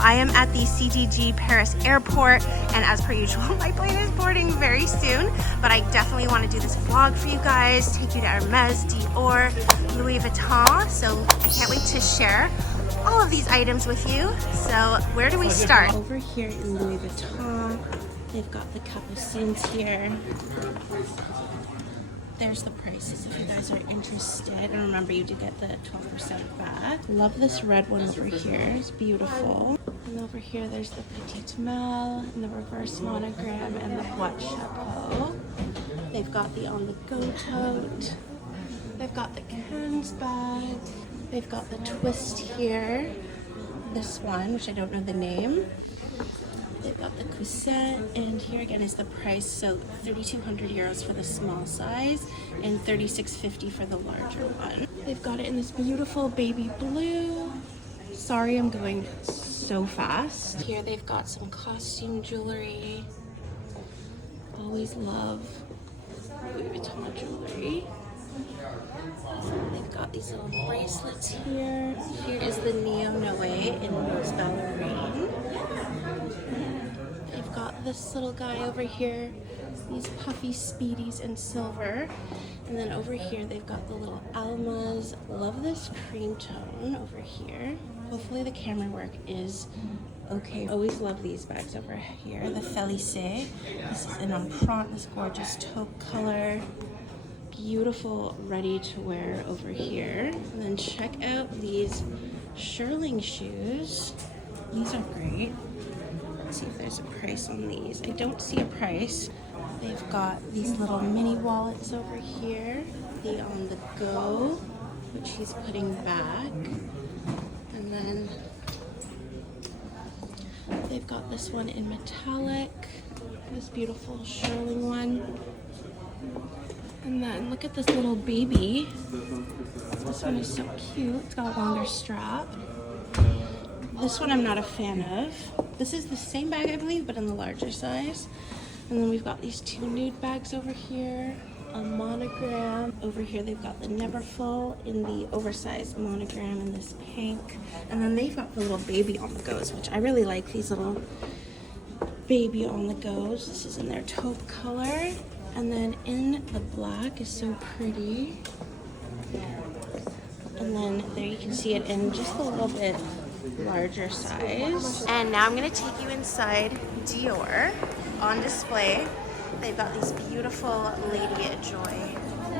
I am at the CDG Paris airport, and as per usual, my plane is boarding very soon, but I definitely want to do this vlog for you guys, take you to Hermes, Dior, Louis Vuitton, so I can't wait to share all of these items with you. So where do we start? Over here in Louis Vuitton, they've got the Capucines here. There's the prices if you guys are interested. And remember, you do get the 12% back. Love this red one over here. It's beautiful. And over here, there's the Petite Malle and the reverse monogram and the Boîte Chapeau. They've got the on-the-go tote. They've got the Cannes bag. They've got the twist here. This one, which I don't know the name. They've got the coussin, and here again is the price. So 3,200 euros for the small size and 3,650 for the larger one. They've got it in this beautiful baby blue. Sorry, I'm going so fast. Here they've got some costume jewelry. Always love Louis Vuitton jewelry. They've got these little bracelets here. Here is the Neo Noe in Rose Ballerine. They've got this little guy over here, these puffy speedies in silver. And then over here they've got the little Almas. Love this cream tone over here. Hopefully the camera work is okay. Always love these bags over here. The Félicité. This is an empreinte, this gorgeous taupe color. Beautiful ready to wear over here. And then check out these shearling shoes. These are great. Let's see if there's a price on these. I don't see a price. They've got these little mini wallets over here. The on the go, which he's putting back. And then they've got this one in metallic. This beautiful shearling one. And then look at this little baby. This one is so cute. It's got a longer strap. This one I'm not a fan of. This is the same bag, I believe, but in the larger size. And then we've got these two nude bags over here. A monogram. Over here they've got the Neverfull in the oversized monogram in this pink. And then they've got the little baby on the goes, which I really like, these little baby on the goes. This is in their taupe color. And then in the black is so pretty. And then there you can see it in just a little bit larger size. And now I'm gonna take you inside Dior on display. They've got these beautiful Lady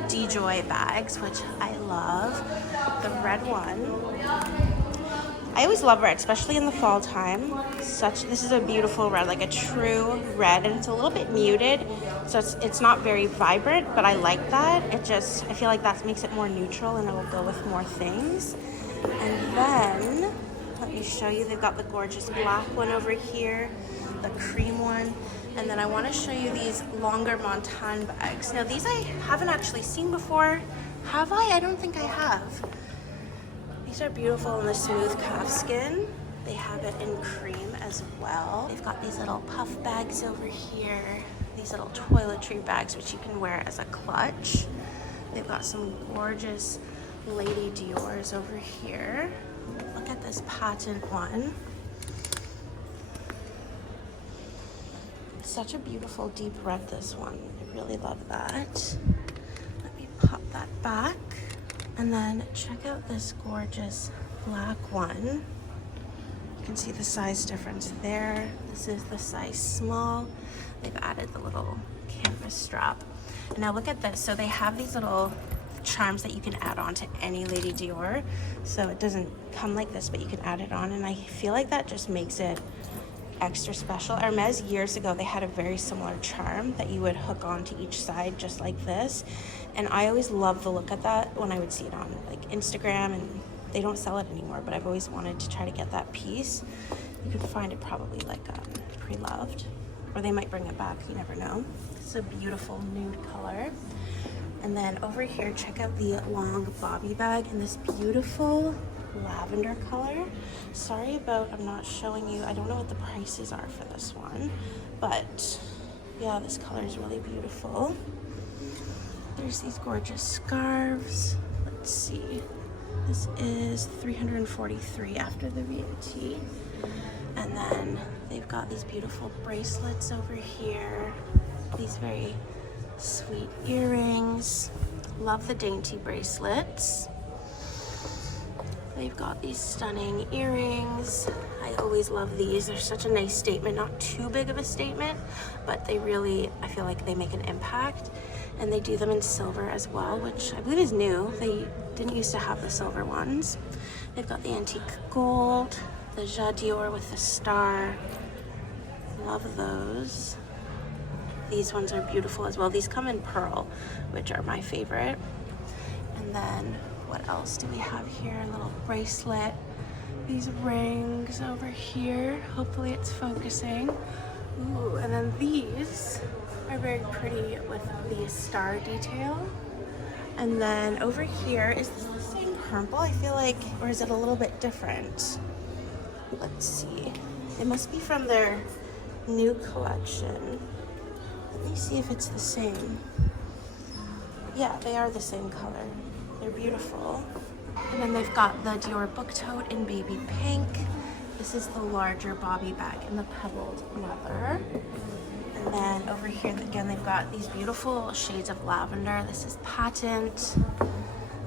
DeJoy bags, which I love. The red one. I always love red, especially in the fall time. This is a beautiful red, like a true red, and it's a little bit muted, so it's not very vibrant, but I like that. I feel like that makes it more neutral and it will go with more things. And then, let me show you, they've got the gorgeous black one over here, the cream one, and then I want to show you these longer Montagne bags. Now these I haven't actually seen before. Have I? I don't think I have. These are beautiful in the smooth calf skin. They have it in cream as well. They've got these little puff bags over here. These little toiletry bags, which you can wear as a clutch. They've got some gorgeous Lady Dior's over here. Look at this patent one. Such a beautiful deep red, this one. I really love that. Let me pop that back. And then check out this gorgeous black one. You can see the size difference there. This is the size small. They've added the little canvas strap. And now look at this. So they have these little charms that you can add on to any Lady Dior. So it doesn't come like this, but you can add it on. And I feel like that just makes it extra special. Hermes, years ago, they had a very similar charm that you would hook onto each side just like this. And I always loved the look of that when I would see it on like Instagram, and they don't sell it anymore, but I've always wanted to try to get that piece. You can find it probably like pre-loved, or they might bring it back, you never know. It's a beautiful nude color. And then over here, check out the long bobby bag in this beautiful lavender color. Sorry about, I'm not showing you, I don't know what the prices are for this one, but yeah, this color is really beautiful. There's these gorgeous scarves. Let's see. This is $343 after the VAT. And then they've got these beautiful bracelets over here. These very sweet earrings. Love the dainty bracelets. They've got these stunning earrings. I always love these. They're such a nice statement, not too big of a statement, but they really, I feel like they make an impact. And they do them in silver as well, which I believe is new. They didn't used to have the silver ones. They've got the antique gold, the Jade Dior with the star. Love those. These ones are beautiful as well. These come in pearl, which are my favorite. And then what else do we have here? A little bracelet. These rings over here. Hopefully it's focusing. Ooh, and then these are very pretty with the star detail. And then over here, is this the same purple? I feel like, or is it a little bit different? Let's see. It must be from their new collection. Let me see if it's the same. Yeah, they are the same color. They're beautiful. And then they've got the Dior book tote in baby pink. This is the larger bobby bag in the pebbled leather. And then over here, again, they've got these beautiful shades of lavender. This is patent.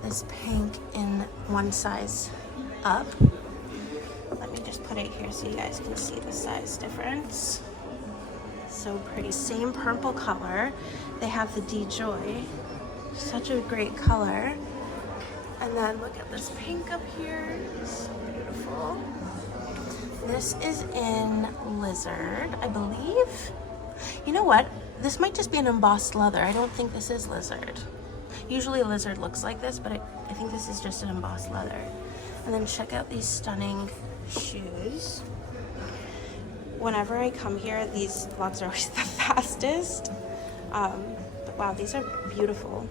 This pink in one size up. Let me just put it here so you guys can see the size difference. So pretty. Same purple color. They have the DJoy. Such a great color. And then look at this pink up here. So beautiful. This is in lizard, I believe. You know what? This might just be an embossed leather. I don't think this is lizard. Usually lizard looks like this, but I think this is just an embossed leather. And then check out these stunning shoes. Whenever I come here, these vlogs are always the fastest. But wow, these are beautiful.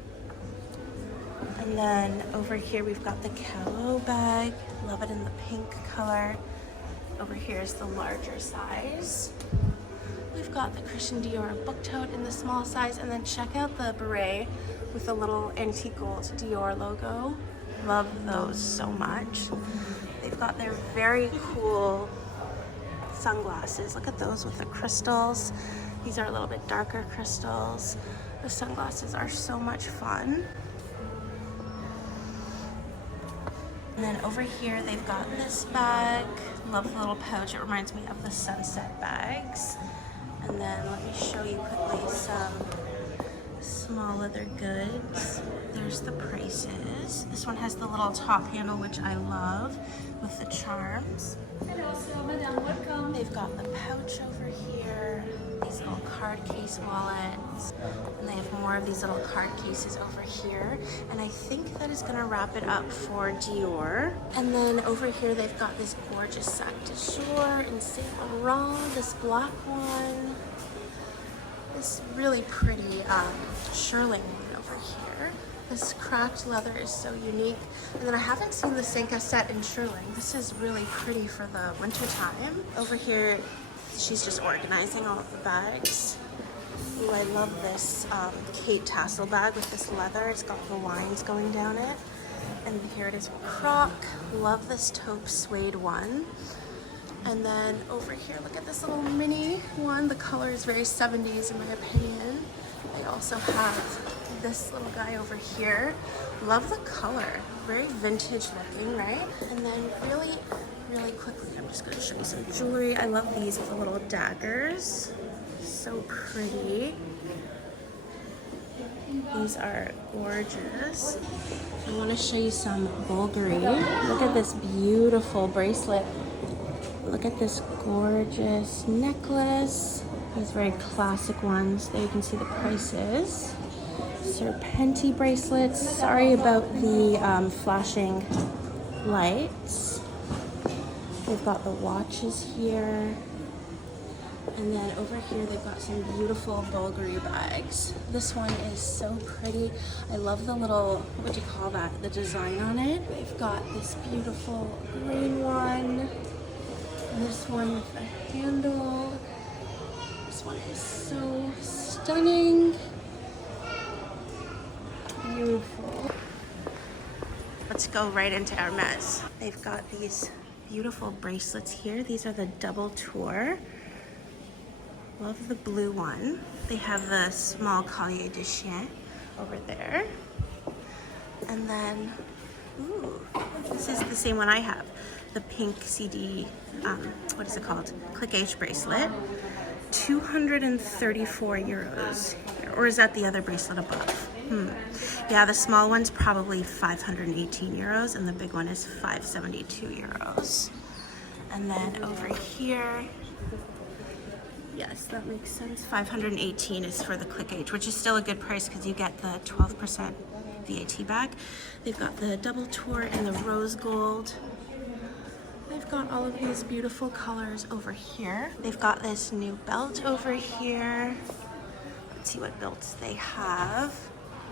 And then over here we've got the camo bag. Love it in the pink color. Over here is the larger size. We've got the Christian Dior book tote in the small size. And then check out the beret with the little antique gold Dior logo. Love those so much. They've got their very cool sunglasses. Look at those with the crystals. These are a little bit darker crystals. The sunglasses are so much fun. And then over here they've got this bag. Love the little pouch. It reminds me of the sunset bags. And then let me show you quickly some small leather goods. There's the prices. This one has the little top handle, which I love, with the charms. Hello, so madam, welcome. They've got the pouch over here, these little card case wallets, and they have more of these little card cases over here. And I think that is gonna wrap it up for Dior. And then over here, they've got this gorgeous sac de jour in Saint Laurent, this black one. This really pretty shearling one over here. This cracked leather is so unique. And then I haven't seen the Cinque set in shearling. This is really pretty for the winter time. Over here, she's just organizing all of the bags. Ooh, I love this Kate tassel bag with this leather. It's got the lines going down it. And here it is with croc. Love this taupe suede one. And then over here, look at this little mini one. The color is very 70s in my opinion. They also have this little guy over here. Love the color. Very vintage looking, right? And then really quickly, I'm just gonna show you some jewelry. I love these with the little daggers. So pretty. These are gorgeous. I wanna show you some Bulgari. Look at this beautiful bracelet. Look at this gorgeous necklace. These very classic ones. There you can see the prices. Serpenti bracelets. Sorry about the flashing lights. They've got the watches here. And then over here they've got some beautiful Bulgari bags. This one is so pretty. I love the little, what would you call that? The design on it. They've got this beautiful green one. And this one with the handle. This one is so stunning. Beautiful. Let's go right into Hermes. They've got these beautiful bracelets here. These are the double tour. Love the blue one. They have the small collier de chien over there. And then, ooh, this is the same one I have. The pink CD, what is it called? Click H bracelet. 234 euros. Or is that the other bracelet above? Yeah, the small one's probably 518 euros and the big one is 572 euros. And then over here, yes, that makes sense. 518 is for the Click H, which is still a good price because you get the 12% VAT back. They've got the double tour in the rose gold. They've got all of these beautiful colors over here. They've got this new belt over here. Let's see what belts they have.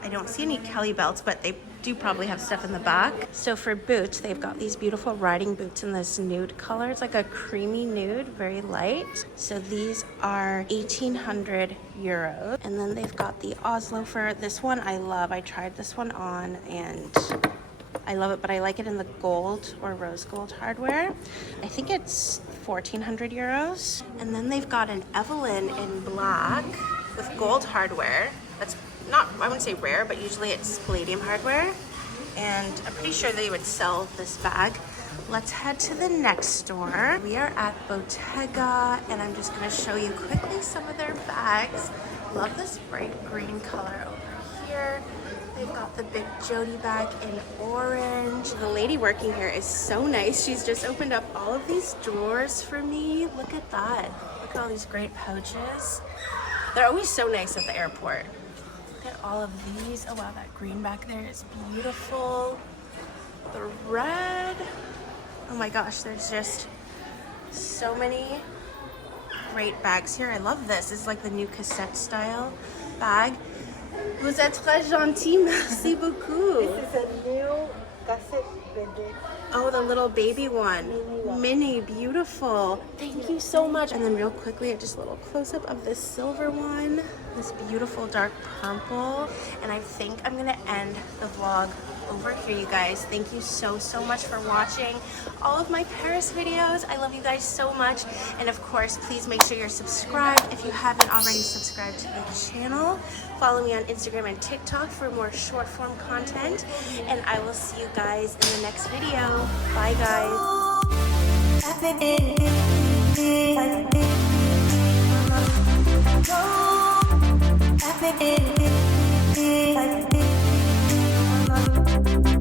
I don't see any Kelly belts, but they do probably have stuff in the back. So for boots, they've got these beautiful riding boots in this nude color. It's like a creamy nude, very light. So these are 1,800 euros. And then they've got the Oslo fur. This one I love. I tried this one on and I love it, but I like it in the gold or rose gold hardware. I think it's 1,400 euros. And then they've got an Evelyn in black with gold hardware. That's not, I wouldn't say rare, but usually it's palladium hardware. And I'm pretty sure they would sell this bag. Let's head to the next store. We are at Bottega, and I'm just gonna show you quickly some of their bags. Love this bright green color over here. They've got the big Jody bag in orange. The lady working here is so nice. She's just opened up all of these drawers for me. Look at that. Look at all these great pouches. They're always so nice at the airport. Look at all of these. Oh wow, that green back there is beautiful. The red. Oh my gosh, there's just so many great bags here. I love this. This is like the new cassette style bag. Vous êtes très gentil, merci beaucoup. This is a new cassette bébé. Oh, the little baby one. Mini, beautiful. Thank you so much. And then real quickly, just a little close-up of this silver one. This beautiful dark purple. And I think I'm gonna end the vlog over here, you guys. Thank you so much for watching all of my Paris videos. I love you guys so much. And of course, please make sure you're subscribed if you haven't already subscribed to the channel. Follow me on Instagram and TikTok for more short form content. And I will see you guys in the next video. Bye, guys.